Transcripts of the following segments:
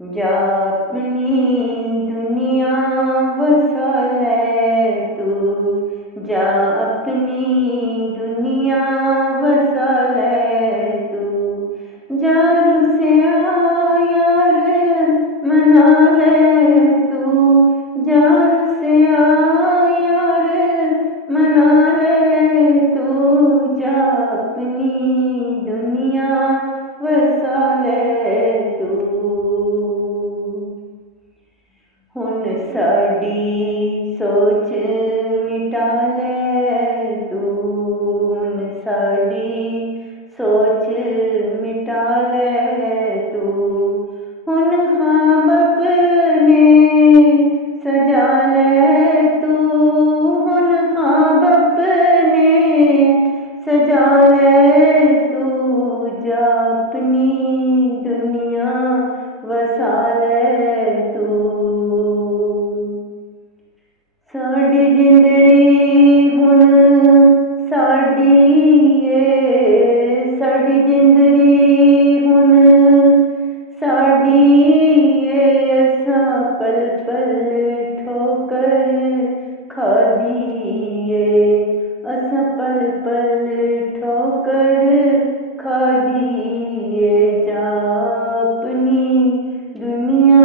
जा अपनी दुनिया बसा ले तू, जा अपनी दुनिया बसा ले तू, जा रुसिया यार मना ले तू, जा रुसिया यार मना ले तू, जा अपनी दुनिया बसा ले तू। हुण साडी सोच मिटा ले तू, हुण साडी सोच मिटा ले तू, हुण ख्वाब अपने सजा ले तू, हुण ख्वाब अपने सजा ले तू, जा अपनी दुनिया वसा ले तू। साडी जिंदड़ी हुण साडी साडी जिंदड़ी हुण साडी असां पल पल ठोकर खादी असां पल पल ठोकर खादी जा अपनी दुनिया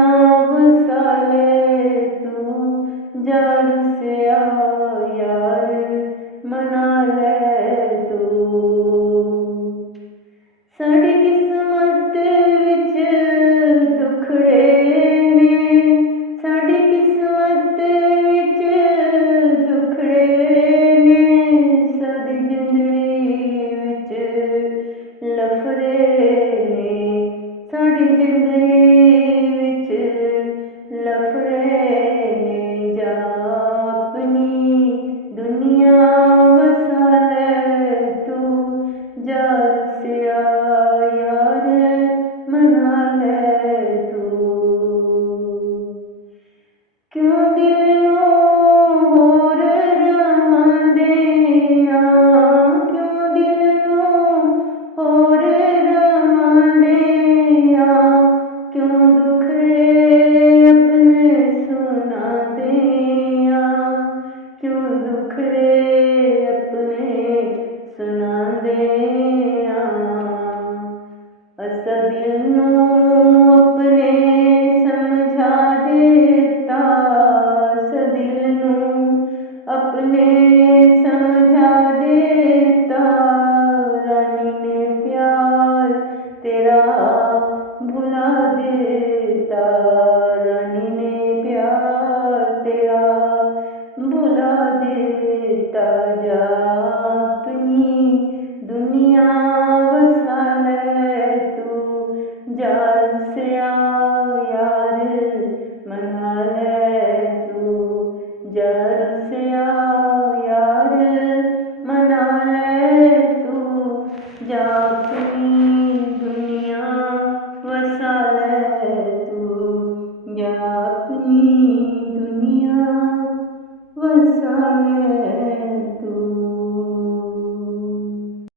बसा ले तू, जा रुसिया यार मना ले तू। साडी किस्मत विच दुखड़े ने, साडी किस्मत विच दुखड़े ने, साडी जिंदड़ी विच लफड़े ने, साडी जिंदड़ी विच लफड़े ने, जा अपनी दुनिया वसा ले तू, जा रुसिया यार मना ले तू। क्यों दिल नूं होर रवांदे आ, क्यों दिल नूं होर रवांदे आ, क्यों दुखड़े अपने सुनांदे आ, क्यों दुखड़े अपने सुनांदे आ। असां दिल नूं अपने समझा देता, असां दिल नूं अपने समझा देता, रानी ने प्यार तेरा भुला देता, रानी ने प्यार तेरा भुला देता, जा अपनी दुनिया बसा ले तू, जा रुसिया यार मना ले तू, जा रुसिया यार मना ले तू, जा अपनी दुनिया वसा ले तू, जा अपनी दुनिया वसा ले तू।